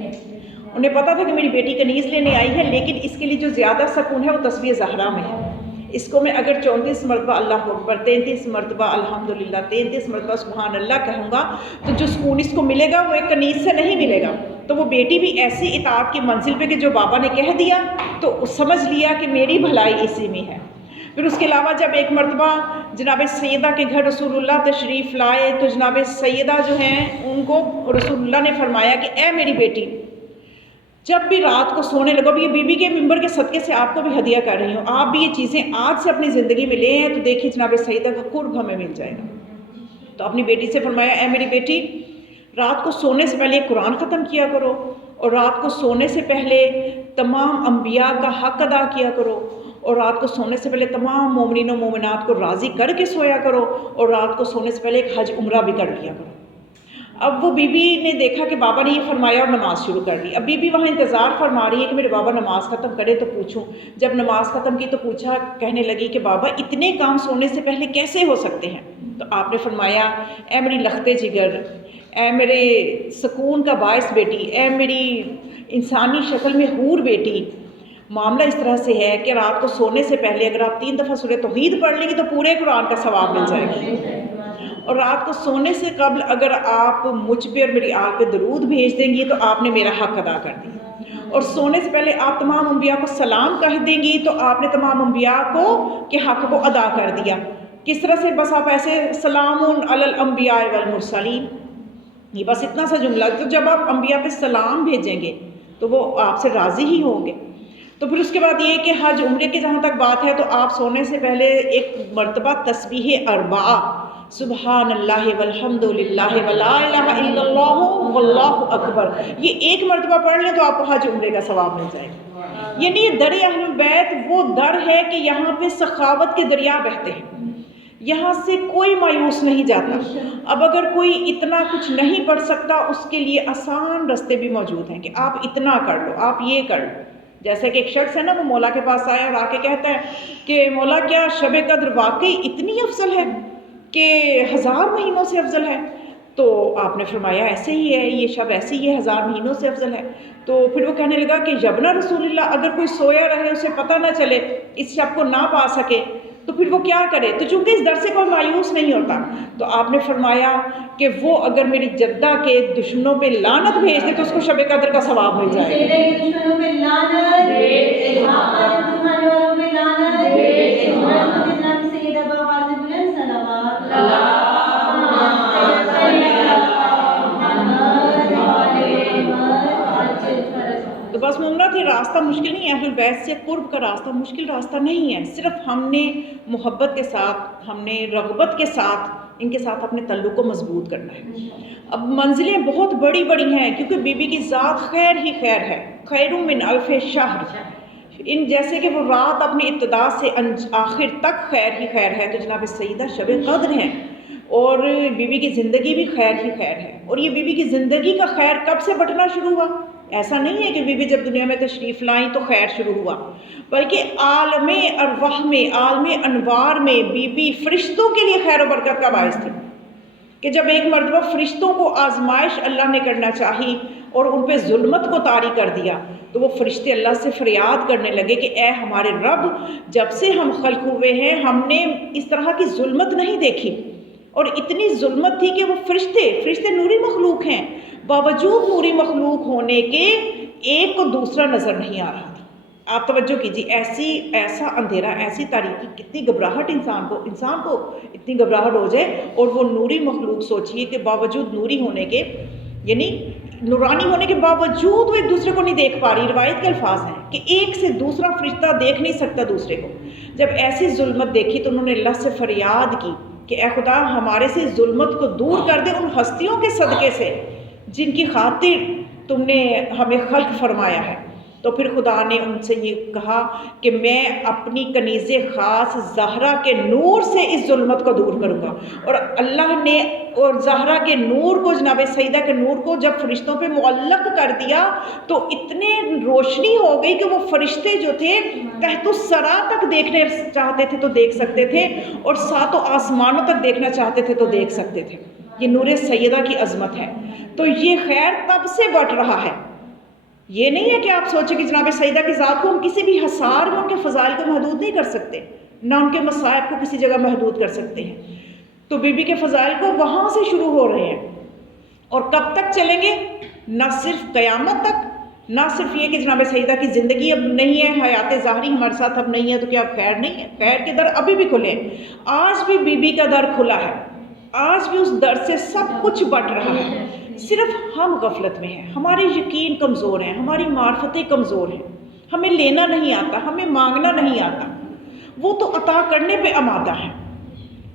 انہیں پتا تھا کہ میری بیٹی کنیز لینے آئی ہے، لیکن اس کے لیے جو زیادہ سکون ہے وہ تسبیح زہرا میں ہے. اس کو میں اگر 34 مرتبہ اللہ اکبر، 33 مرتبہ الحمدللہ، 33 مرتبہ سبحان اللہ کہوں گا تو جو سکون اس کو ملے گا وہ ایک کنیز سے نہیں ملے گا. تو وہ بیٹی بھی ایسی اطاعت کی منزل پہ کہ جو بابا نے کہہ دیا تو سمجھ لیا کہ میری بھلائی اسی میں ہے. پھر اس کے علاوہ جب ایک مرتبہ جناب سیدہ کے گھر رسول اللہ تشریف لائے تو جناب سیدہ جو ہیں ان کو رسول اللہ نے فرمایا کہ اے میری بیٹی جب بھی رات کو سونے لگو، بھی یہ بی بی کے ممبر کے صدقے سے آپ کو بھی ہدیہ کر رہی ہوں، آپ بھی یہ چیزیں آج سے اپنی زندگی میں لے ہیں تو دیکھیے جناب سیدہ کا قرب ہمیں مل جائے گا. تو اپنی بیٹی سے فرمایا اے میری بیٹی رات کو سونے سے پہلے قرآن ختم کیا کرو، اور رات کو سونے سے پہلے تمام انبیاء کا حق ادا کیا کرو، اور رات کو سونے سے پہلے تمام مومنین و مومنات کو راضی کر کے سویا کرو، اور رات کو سونے سے پہلے ایک حج عمرہ بھی کر لیا کرو. اب وہ بی بی نے دیکھا کہ بابا نے یہ فرمایا اور نماز شروع کر دی. اب بی بی وہاں انتظار فرما رہی ہے کہ میرے بابا نماز ختم کرے تو پوچھوں. جب نماز ختم کی تو پوچھا، کہنے لگی کہ بابا اتنے کام سونے سے پہلے کیسے ہو سکتے ہیں؟ تو آپ نے فرمایا اے میری لختے جگر، اے میرے سکون کا باعث بیٹی، اے میری انسانی شکل میں حور بیٹی، معاملہ اس طرح سے ہے کہ رات کو سونے سے پہلے اگر آپ 3 دفعہ سورہ توحید پڑھ لیں گی تو پورے قرآن کا ثواب مل جائے گا. اور رات کو سونے سے قبل اگر آپ مجھ پہ اور میری آل پہ درود بھیج دیں گی تو آپ نے میرا حق ادا کر دیا. اور سونے سے پہلے آپ تمام انبیاء کو سلام کہہ دیں گی تو آپ نے تمام انبیاء کو کے حق کو ادا کر دیا. کس طرح سے؟ بس آپ ایسے سلام علی الانبیاء والمرسلین، یہ بس اتنا سا جملہ. تو جب آپ انبیاء پہ سلام بھیجیں گے تو وہ آپ سے راضی ہی ہوں گے. تو پھر اس کے بعد یہ کہ حج عمرے کی جہاں تک بات ہے تو آپ سونے سے پہلے ایک مرتبہ تسبیح اربعہ سبحان اللہ والحمد للہ ولا الہ الا اللہ واللہ اکبر، یہ ایک مرتبہ پڑھ لیں تو آپ کو حج عمرے کا ثواب مل جائے گا. یعنی یہ در اہل بیت وہ در ہے کہ یہاں پہ سخاوت کے دریا بہتے ہیں، یہاں سے کوئی مایوس نہیں جاتا. اب اگر کوئی اتنا کچھ نہیں پڑھ سکتا اس کے لیے آسان رستے بھی موجود ہیں کہ آپ اتنا کر لو، آپ یہ کر لو. جیسے کہ ایک شخص ہے نا، وہ مولا کے پاس آیا اور آ کے کہتا ہے کہ مولا کیا شب قدر واقعی اتنی افضل ہے کہ 1000 مہینوں سے افضل ہے؟ تو آپ نے فرمایا ایسے ہی ہے، یہ شب ایسی ہی ہے، 1000 مہینوں سے افضل ہے. تو پھر وہ کہنے لگا کہ یبنا رسول اللہ اگر کوئی سویا رہے اسے پتہ نہ چلے، اس شب کو نہ پا سکے تو پھر وہ کیا کرے؟ تو چونکہ اس در سے کوئی مایوس نہیں ہوتا تو آپ نے فرمایا کہ وہ اگر میری جدہ کے دشمنوں پہ لعنت بھیج دے تو اس کو شب قدر کا ثواب مل جائے گا. تو بس مومنہ تھی، راستہ مشکل نہیں ہے، اہل البیت سے قرب کا راستہ مشکل راستہ نہیں ہے. صرف ہم نے محبت کے ساتھ، ہم نے رغبت کے ساتھ ان کے ساتھ اپنے تعلق کو مضبوط کرنا ہے. اب منزلیں بہت بڑی بڑی ہیں کیونکہ بی بی کی ذات خیر ہی خیر ہے، خیر من الف شہر. ان جیسے کہ وہ رات اپنی ابتدا سے آخر تک خیر ہی خیر ہے، تو جناب سیدہ شب قدر ہیں اور بی بی کی زندگی بھی خیر ہی خیر ہے. اور یہ بی بی کی زندگی کا خیر کب سے بٹنا شروع ہوا؟ ایسا نہیں ہے کہ بی بی جب دنیا میں تشریف لائیں تو خیر شروع ہوا، بلکہ عالم ارواح میں، عالم انوار میں بی بی فرشتوں کے لیے خیر و برکت کا باعث تھی. کہ جب ایک مرتبہ فرشتوں کو آزمائش اللہ نے کرنا چاہی اور ان پہ ظلمت کو طاری کر دیا، تو وہ فرشتے اللہ سے فریاد کرنے لگے کہ اے ہمارے رب، جب سے ہم خلق ہوئے ہیں ہم نے اس طرح کی ظلمت نہیں دیکھی، اور اتنی ظلمت تھی کہ وہ فرشتے نوری مخلوق ہیں، باوجود نوری مخلوق ہونے کے ایک کو دوسرا نظر نہیں آ رہا تھا۔ آپ توجہ کیجیے، ایسا اندھیرا، ایسی تاریکی، کتنی گھبراہٹ انسان کو اتنی گھبراہٹ ہو جائے، اور وہ نوری مخلوق سوچیے کہ باوجود نوری ہونے کے، یعنی نورانی ہونے کے باوجود وہ ایک دوسرے کو نہیں دیکھ پا رہی۔ روایت کے الفاظ ہیں کہ ایک سے دوسرا فرشتہ دیکھ نہیں سکتا دوسرے کو۔ جب ایسی ظلمت دیکھی تو انہوں نے اللہ سے فریاد کی کہ اے خدا، ہمارے سے ظلمت کو دور کر دے ان ہستیوں کے صدقے سے جن کی خاطر تم نے ہمیں خلق فرمایا ہے۔ تو پھر خدا نے ان سے یہ کہا کہ میں اپنی کنیز خاص زہرا کے نور سے اس ظلمت کو دور کروں گا، اور اللہ نے اور زہرا کے نور کو، جناب سیدہ کے نور کو جب فرشتوں پہ معلق کر دیا تو اتنے روشنی ہو گئی کہ وہ فرشتے جو تھے تحت الثری تک دیکھنے چاہتے تھے تو دیکھ سکتے تھے، اور ساتوں آسمانوں تک دیکھنا چاہتے تھے تو دیکھ سکتے تھے۔ یہ نور سیدہ کی عظمت ہے۔ تو یہ خیر تب سے بٹ رہا ہے۔ یہ نہیں ہے کہ آپ سوچیں کہ جناب سیدہ کی ذات کو ہم کسی بھی حصار میں ان کے فضائل کو محدود نہیں کر سکتے، نہ ان کے مصائب کو کسی جگہ محدود کر سکتے ہیں۔ تو بی بی کے فضائل کو وہاں سے شروع ہو رہے ہیں، اور کب تک چلیں گے؟ نہ صرف قیامت تک، نہ صرف یہ کہ جناب سیدہ کی زندگی اب نہیں ہے، حیات ظاہری ہمارے ساتھ اب نہیں ہے تو کیا اب خیر نہیں ہے؟ خیر کے در ابھی بھی کھلے ہیں۔ آج بھی بی بی کا در کھلا ہے، آج بھی اس در سے سب کچھ بٹ رہا ہے، صرف ہم غفلت میں ہیں، ہمارے یقین کمزور ہیں، ہماری معرفتیں کمزور ہیں، ہمیں لینا نہیں آتا، ہمیں مانگنا نہیں آتا، وہ تو عطا کرنے پہ آمادہ ہے۔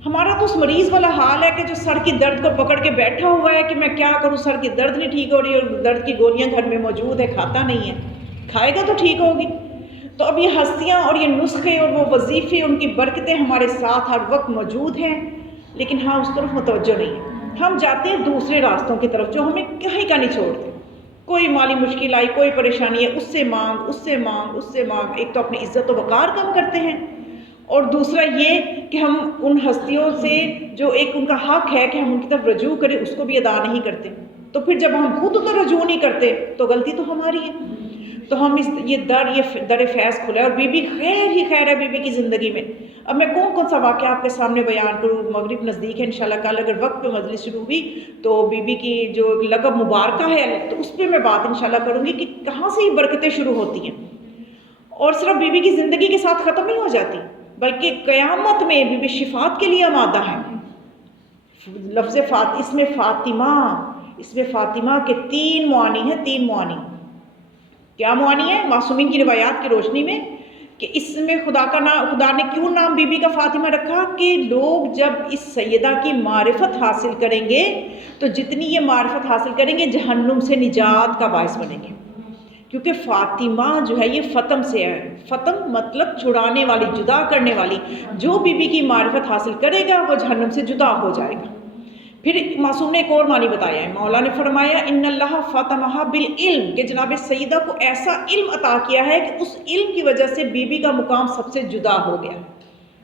ہمارا تو اس مریض والا حال ہے کہ جو سر کی درد کو پکڑ کے بیٹھا ہوا ہے کہ میں کیا کروں، سر کی درد نہیں ٹھیک ہو رہی اور درد کی گولیاں گھر میں موجود ہے، کھاتا نہیں ہے، کھائے گا تو ٹھیک ہوگی۔ تو اب یہ ہستیاں اور یہ نسخے اور وہ وظیفے، ان کی برکتیں ہمارے ساتھ ہر وقت موجود ہیں، لیکن ہاں اس طرف متوجہ نہیں ہے۔ ہم جاتے ہیں دوسرے راستوں کی طرف جو ہمیں کہیں کا نہیں چھوڑتے۔ کوئی مالی مشکل آئی، کوئی پریشانی ہے، اس سے مانگ، اس سے مانگ، اس سے مانگ۔ ایک تو اپنی عزت و وقار کم کرتے ہیں، اور دوسرا یہ کہ ہم ان ہستیوں سے جو ایک ان کا حق ہے کہ ہم ان کی طرف رجوع کریں، اس کو بھی ادا نہیں کرتے۔ تو پھر جب ہم خود تو رجوع نہیں کرتے تو غلطی تو ہماری ہے۔ تو ہم یہ در فیض کھلا ہے، اور بی بی خیر ہی خیر ہے بی بی کی زندگی میں۔ اب میں کون سا واقعہ آپ کے سامنے بیان کروں؟ مغرب نزدیک ہے انشاءاللہ، کل اگر وقت پہ مجلس شروع ہوئی تو بی بی کی جو لقب مبارکہ ہے تو اس پہ میں بات انشاءاللہ کروں گی کہ کہاں سے یہ برکتیں شروع ہوتی ہیں، اور صرف بی بی کی زندگی کے ساتھ ختم نہیں ہو جاتی بلکہ قیامت میں بی بی شفاعت کے لیے آمادہ ہے۔ لفظ اس میں فاطمہ کے 3 معانی ہیں، 3 معانی۔ کیا معانی ہے؟ معصومین کی روایات کی روشنی میں کہ اس میں خدا نے کیوں نام بی بی کا فاطمہ رکھا کہ لوگ جب اس سیدہ کی معرفت حاصل کریں گے تو جتنی یہ معرفت حاصل کریں گے جہنم سے نجات کا باعث بنیں گے، کیونکہ فاطمہ جو ہے یہ فتم سے ہے۔ فتم مطلب چھڑانے والی، جدا کرنے والی۔ جو بی بی کی معرفت حاصل کرے گا وہ جہنم سے جدا ہو جائے گا۔ پھر معصوم نے ایک اور معنی بتایا ہے، مولا نے فرمایا ان اللہ فاطمہ بالعلم، کہ جناب سیدہ کو ایسا علم عطا کیا ہے کہ اس علم کی وجہ سے بی بی کا مقام سب سے جدا ہو گیا۔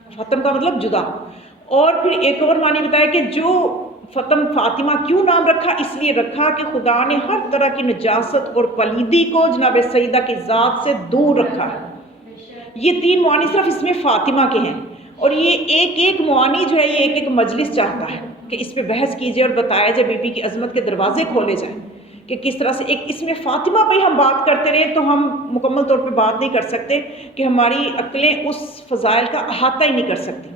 فتم کا مطلب جدا۔ اور پھر ایک اور معنی بتایا کہ جو فاطمہ کیوں نام رکھا؟ اس لیے رکھا کہ خدا نے ہر طرح کی نجاست اور پلیدی کو جناب سیدہ کی ذات سے دور رکھا ہے۔ یہ 3 معانی صرف اس میں فاطمہ کے ہیں، اور یہ ایک معانی جو ہے یہ ایک مجلس چاہتا ہے کہ اس پہ بحث کیجئے اور بتایا جائے، بی بی کی عظمت کے دروازے کھولے جائیں کہ کس طرح سے ایک اس میں فاطمہ پہ ہم بات کرتے رہے تو ہم مکمل طور پہ بات نہیں کر سکتے کہ ہماری عقلیں اس فضائل کا احاطہ ہی نہیں کر سکتی۔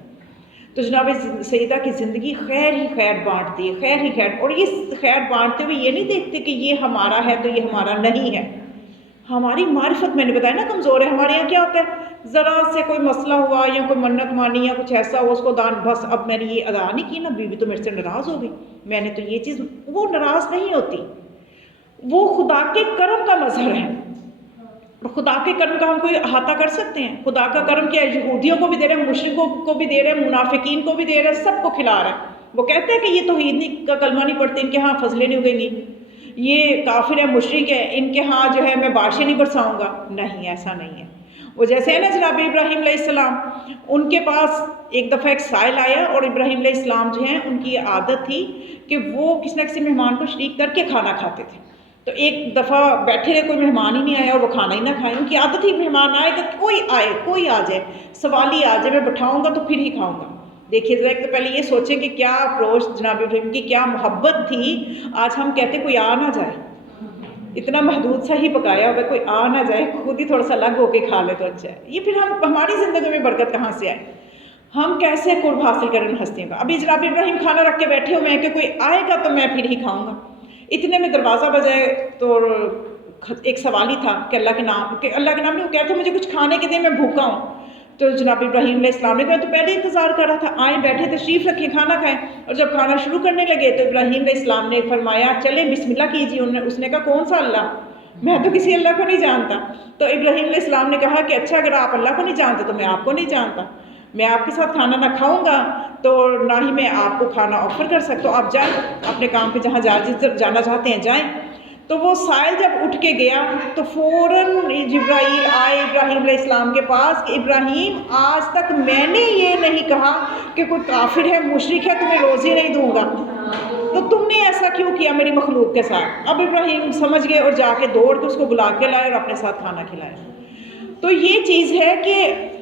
تو جناب سیدہ کی زندگی خیر ہی خیر بانٹتی ہے، خیر ہی خیر، اور یہ خیر بانٹتے ہوئے یہ نہیں دیکھتے کہ یہ ہمارا ہے تو یہ ہمارا نہیں ہے۔ ہماری معرفت میں نے بتایا نا کمزور ہے۔ ہمارے یہاں کیا ہوتا ہے، ذرا سے کوئی مسئلہ ہوا یا کوئی منت مانی یا کچھ ایسا ہوا، اس کو دان بس اب میں نے یہ ادا نہیں کی نا، بیوی تو میرے سے ناراض ہو گئی، میں نے تو یہ چیز، وہ ناراض نہیں ہوتی، وہ خدا کے کرم کا مظہر ہے۔ اور خدا کے کرم کا ہم کوئی احاطہ کر سکتے ہیں؟ خدا کا کرم کیا ہے؟ یہودیوں کو بھی دے رہے ہیں، مشرکوں کو بھی دے رہے ہیں، منافقین کو بھی دے رہے ہیں، سب کو کھلا رہا ہے۔ وہ کہتے ہیں کہ یہ توحید کا کلمہ نہیں پڑھتے، ان کے ہاں فضلیں نہیں اگیں گی، یہ کافر ہے، مشرک ہے، ان کے ہاں جو ہے میں بارشیں نہیں برساؤں گا۔ نہیں، ایسا نہیں ہے۔ وہ جیسے ہے نا جناب ابراہیم علیہ السلام، ان کے پاس ایک دفعہ ایک سائل آیا، اور ابراہیم علیہ السلام جو ہیں ان کی یہ عادت تھی کہ وہ کسی نہ کسی مہمان کو شریک کر کے کھانا کھاتے تھے۔ تو ایک دفعہ بیٹھے رہے، کوئی مہمان ہی نہیں آیا اور وہ کھانا ہی نہ کھائے، ان کی عادت ہی مہمان آئے کہ کوئی آ جائے، سوال ہی آ جائے، میں بٹھاؤں گا تو پھر ہی کھاؤں گا۔ دیکھیے ذرا، ایک تو پہلے یہ سوچیں کہ کیا اپروچ جناب ابراہیم کی، کیا محبت تھی۔ آج ہم کہتے کوئی آ نہ جائے، اتنا محدود سا ہی پکایا ہوا، کوئی آ نہ جائے، خود ہی تھوڑا سا الگ ہو کے کھا لے تو اچھا ہے۔ یہ پھر ہماری زندگی میں برکت کہاں سے آئے؟ ہم کیسے قرب حاصل کریں ان ہستیوں کا؟ ابھی جناب ابراہیم کھانا رکھ کے بیٹھے ہوئے ہیں کہ کوئی آئے گا تو میں پھر ہی کھاؤں گا۔ اتنے میں دروازہ بجائے تو ایک سوال ہی تھا کہ اللہ کے نام نہیں، وہ کہتے مجھے کچھ کھانے کے دیں، میں بھوکا ہوں۔ تو جناب ابراہیم علیہ السلام نے کہا تو پہلے انتظار کر رہا تھا، آئیں بیٹھے تشریف رکھیں کھانا کھائیں۔ اور جب کھانا شروع کرنے لگے تو ابراہیم علیہ السلام نے فرمایا چلیں بسم اللہ کیجیے۔ اس نے کہا کون سا اللہ؟ میں تو کسی اللہ کو نہیں جانتا۔ تو ابراہیم علیہ السلام نے کہا کہ اچھا اگر آپ اللہ کو نہیں جانتے تو میں آپ کو نہیں جانتا، میں آپ کے ساتھ کھانا نہ کھاؤں گا تو نہ ہی میں آپ کو کھانا آفر کر سکتا ہوں، آپ جائیں اپنے کام پہ، جہاں جس طرف جانا چاہتے ہیں جائیں۔ تو وہ سائل جب اٹھ کے گیا تو فوراً جبرائیل آئے ابراہیم علیہ السلام کے پاس کہ ابراہیم آج تک میں نے یہ نہیں کہا کہ کوئی کافر ہے، مشرک ہے، تمہیں روزی نہیں دوں گا، تو تم نے ایسا کیوں کیا میری مخلوق کے ساتھ؟ اب ابراہیم سمجھ گئے اور جا کے دوڑ کے اس کو بلا کے لائے اور اپنے ساتھ کھانا کھلایا۔ تو یہ چیز ہے کہ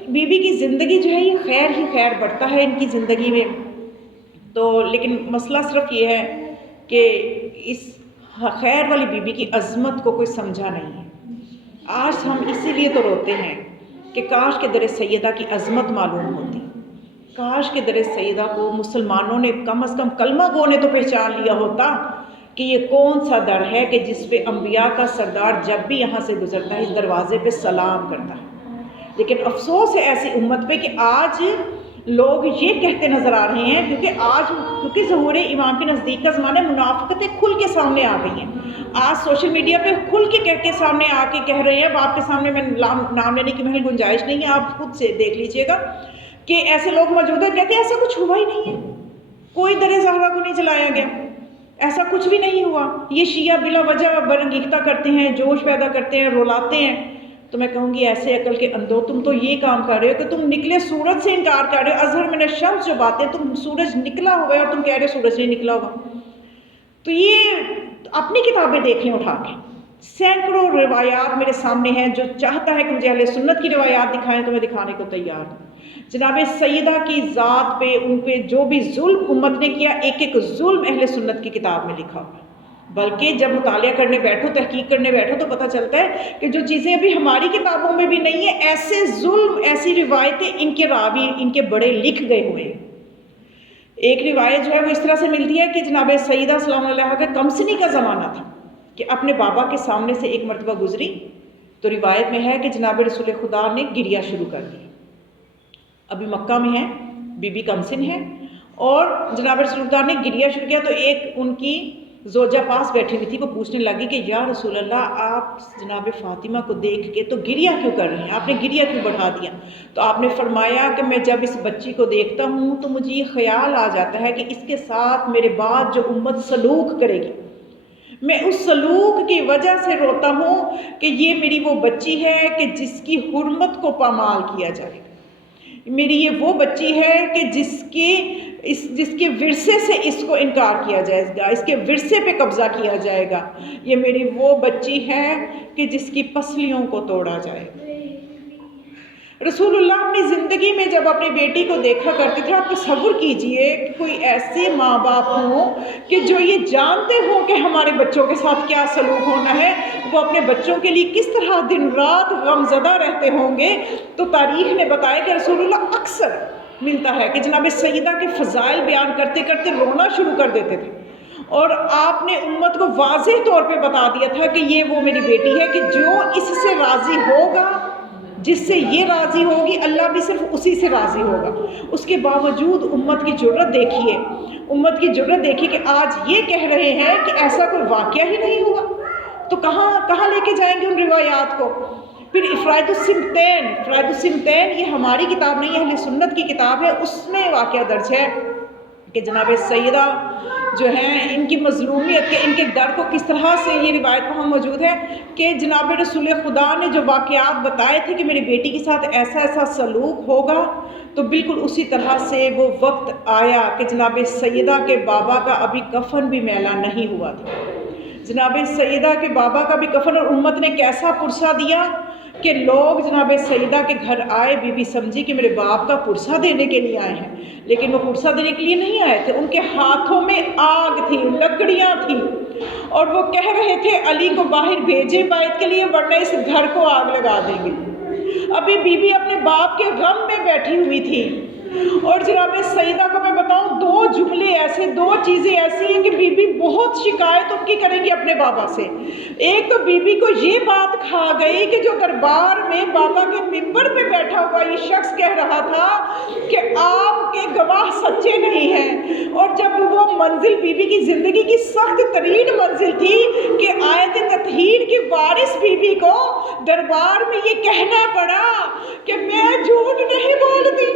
بی بی کی زندگی جو ہے یہ خیر ہی خیر بڑھتا ہے ان کی زندگی میں۔ تو لیکن مسئلہ صرف یہ ہے کہ اس خیر والی بی بی کی عظمت کو کوئی سمجھا نہیں ہے۔ آج ہم اسی لیے تو روتے ہیں کہ کاش کہ در سیدہ کی عظمت معلوم ہوتی، کاش کہ در سیدہ کو مسلمانوں نے کم از کم کلمہ گو نے تو پہچان لیا ہوتا کہ یہ کون سا در ہے کہ جس پہ انبیاء کا سردار جب بھی یہاں سے گزرتا ہے اس دروازے پہ سلام کرتا ہے۔ لیکن افسوس ہے ایسی امت پہ کہ آج لوگ یہ کہتے نظر آ رہے ہیں، کیونکہ ظہور امام کے نزدیک کا زمانہ، منافقتیں کھل کے سامنے آ گئی ہیں۔ آج سوشل میڈیا پہ کھل کے سامنے آ کے کہہ رہے ہیں، آپ کے سامنے میں نام لینے کی محل گنجائش نہیں ہے، آپ خود سے دیکھ لیجئے گا کہ ایسے لوگ موجود ہیں کہتے ہیں ایسا کچھ ہوا ہی نہیں ہے، کوئی در زہرا کو نہیں جلایا گیا، ایسا کچھ بھی نہیں ہوا۔ یہ شیعہ بلا وجہ برانگیختہ کرتے ہیں، جوش پیدا کرتے ہیں، رولاتے ہیں۔ تو میں کہوں گی ایسے عقل کے اندھو، تم تو یہ کام کر رہے ہو کہ تم نکلے سورج سے انکار کر رہے ہو، اظہر من الشمس جو باتیں، تم سورج نکلا ہوا ہے اور تم کہہ رہے ہو سورج نہیں نکلا ہوگا۔ تو یہ اپنی کتابیں دیکھیں اٹھا کے، سینکڑوں روایات میرے سامنے ہیں، جو چاہتا ہے کہ مجھے اہل سنت کی روایات دکھائیں تو میں دکھانے کو تیار ہوں۔ جناب سیدہ کی ذات پہ، ان پہ جو بھی ظلم امت نے کیا، ایک ایک ظلم اہل سنت کی کتاب میں لکھا ہوا ہے۔ بلکہ جب مطالعہ کرنے بیٹھو، تحقیق کرنے بیٹھو تو پتہ چلتا ہے کہ جو چیزیں ابھی ہماری کتابوں میں بھی نہیں ہیں، ایسے ظلم، ایسی روایتیں ان کے راوی، ان کے بڑے لکھ گئے ہوئے ہیں۔ ایک روایت جو ہے وہ اس طرح سے ملتی ہے کہ جناب سیدہ سلام اللہ کا کمسنی کا زمانہ تھا کہ اپنے بابا کے سامنے سے ایک مرتبہ گزری، تو روایت میں ہے کہ جناب رسول خدا نے گریا شروع کر دی۔ ابھی مکہ میں ہے، بی بی کمسن ہے، اور جناب رسول خدا نے گریا شروع کیا تو ایک ان کی زوجہ پاس بیٹھی ہوئی تھی، وہ پوچھنے لگی کہ یا رسول اللہ آپ جناب فاطمہ کو دیکھ کے تو گریا کیوں کر رہے ہیں، آپ نے گریا کیوں بڑھا دیا؟ تو آپ نے فرمایا کہ میں جب اس بچی کو دیکھتا ہوں تو مجھے یہ خیال آ جاتا ہے کہ اس کے ساتھ میرے بعد جو امت سلوک کرے گی، میں اس سلوک کی وجہ سے روتا ہوں کہ یہ میری وہ بچی ہے کہ جس کی حرمت کو پامال کیا جائے گا، میری یہ وہ بچی ہے کہ جس کے ورثے سے اس کو انکار کیا جائے گا، اس کے ورثے پہ قبضہ کیا جائے گا، یہ میری وہ بچی ہے کہ جس کی پسلیوں کو توڑا جائے گا۔ رسول اللہ اپنی زندگی میں جب اپنی بیٹی کو دیکھا کرتے تھے، آپ تصور کیجئے کہ کوئی ایسے ماں باپ ہوں کہ جو یہ جانتے ہوں کہ ہمارے بچوں کے ساتھ کیا سلوک ہونا ہے، وہ اپنے بچوں کے لیے کس طرح دن رات غم زدہ رہتے ہوں گے۔ تو تاریخ نے بتایا کہ رسول اللہ اکثر ملتا ہے کہ جناب سیدہ کے فضائل بیان کرتے کرتے رونا شروع کر دیتے تھے، اور آپ نے امت کو واضح طور پہ بتا دیا تھا کہ یہ وہ میری بیٹی ہے کہ جو اس سے راضی ہوگا، جس سے یہ راضی ہوگی، اللہ بھی صرف اسی سے راضی ہوگا۔ اس کے باوجود امت کی جرأت دیکھیے، امت کی جرأت دیکھیے کہ آج یہ کہہ رہے ہیں کہ ایسا کوئی واقعہ ہی نہیں ہوا، تو کہاں لے کے جائیں گے ان روایات کو؟ پھر افراد السمتین یہ ہماری کتاب نہیں ہے، اہل سنت کی کتاب ہے، اس میں واقعہ درج ہے کہ جناب سیدہ جو ہیں ان کی مظلومیت کے، ان کے در کو کس طرح سے یہ روایت وہاں موجود ہے کہ جناب رسول خدا نے جو واقعات بتائے تھے کہ میری بیٹی کے ساتھ ایسا ایسا سلوک ہوگا، تو بالکل اسی طرح سے وہ وقت آیا کہ جناب سیدہ کے بابا کا ابھی کفن بھی میلا نہیں ہوا تھا۔ جناب سیدہ کے بابا کا بھی کفن، اور امت نے کیسا پرسہ دیا کہ لوگ جناب سیدہ کے گھر آئے، بی بی سمجھی کہ میرے باپ کا پرسہ دینے کے لیے آئے ہیں، لیکن وہ پرسہ دینے کے لیے نہیں آئے تھے، ان کے ہاتھوں میں آگ تھی، لکڑیاں تھیں، اور وہ کہہ رہے تھے علی کو باہر بھیجے بیعت کے لیے ورنہ اس گھر کو آگ لگا دیں گے۔ ابھی بی بی اپنے باپ کے غم میں بیٹھی ہوئی تھی، اور جناب سیدہ کو میں بتاؤں دو جملے ایسے، دو چیزیں ایسی ہیں کہ بی بی بہت شکایت ان کی کریں گی اپنے بابا سے۔ ایک تو بی بی کو یہ بات کھا گئی کہ جو دربار میں بابا کے ممبر پہ بیٹھا ہوا یہ شخص کہہ رہا تھا کہ آپ کے گواہ سچے نہیں ہیں، اور جب وہ منزل بی بی کی زندگی کی سخت ترین منزل تھی کہ آیت تطہیر کی وارث بی بی کو دربار میں یہ کہنا پڑا کہ میں جھوٹ نہیں بولتی،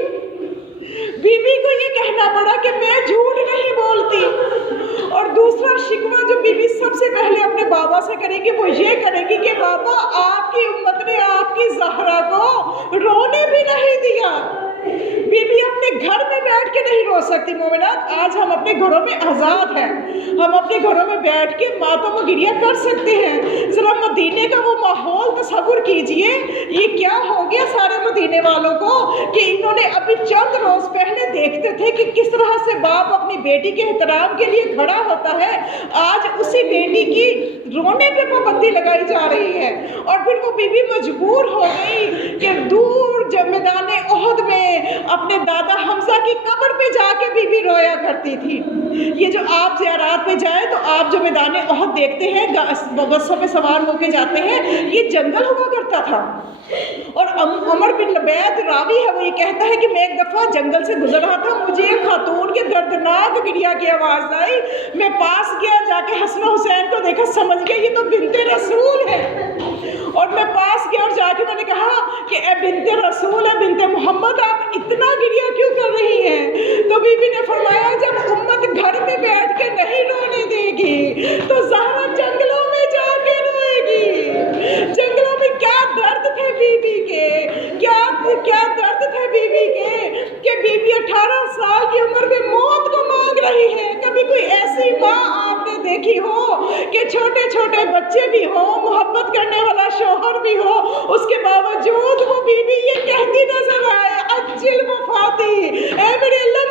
بی بی کو یہ کہنا پڑا کہ میں جھوٹ نہیں بولتی۔ اور دوسرا شکوہ جو بی بی سب سے پہلے اپنے بابا سے کرے گی وہ یہ کرے گی کہ بابا آپ کی امت نے آپ کی زہرا کو رونے بھی نہیں دیا۔ بی بی اپنے گھر میں بیٹھ کے نہیں رو سکتی۔ مومنات، آج ہم اپنے گھروں میں آزاد ہیں، ہم اپنے گھروں میں بیٹھ کے ماتم و گریہ کر سکتے ہیں۔ ذرا مدینے کا وہ ماحول تصور کیجئے، یہ کیا ہو گیا سارے مدینے والوں کو کہ انہوں نے ابھی چند روز پہلے دیکھتے تھے کہ کس طرح سے باپ اپنی بیٹی کے احترام کے لیے کھڑا ہوتا ہے، آج اسی بیٹی کی رونے پہ پابندی لگائی جا رہی ہے۔ اور پھر وہ بی بی مجبور ہو گئی کہ دور جب میدان احد میں اپنے دادا حمزہ کی قبر پہ جا کے بی بی رویا کرتی تھی۔ یہ جو آپ زیارات پہ جائیں تو آپ جو میدان احد دیکھتے ہیں، بسوں پہ سوار ہو کے جاتے ہیں، یہ جنگل ہوا کرتا تھا۔ اور عمر بن لبید راوی ہے، وہ یہ کہتا ہے کہ میں ایک دفعہ جنگل سے گزر رہا تھا، مجھے ایک خاتون کے دردناک گریہ کی آواز آئی، میں پاس گیا، جا کے حسن و حسین کو دیکھا، سمجھ گیا یہ تو بنت رسول ہے، اور میں پاس گیا اور جا کے میں نے کہا کہ اے بنت رسول ہے، بنت محمد، آپ اتنا گریہ کیوں کر رہی ہیں؟ تو بی بی نے فرمایا جب امت گھر میں بیٹھ کے نہیں رونے دے گی تو زہرا جنگلوں میں جا کے روئے گی۔ جنگلوں میں کیا درد تھے بی بی کے، کیا درد تھے بی بی کے کہ بی بی 18 سال کی عمر میں موت کو مانگ رہی ہے۔ کبھی کوئی ایسی ماں آپ نے دیکھی ہو کہ چھوٹے چھوٹے بچے بھی ہوں، محبت کرنے والا شوہر بھی ہو، اس کے باوجود وہ بی بی یہ کہتی نظر آئے عجل وفاتی، اے میرے اللہ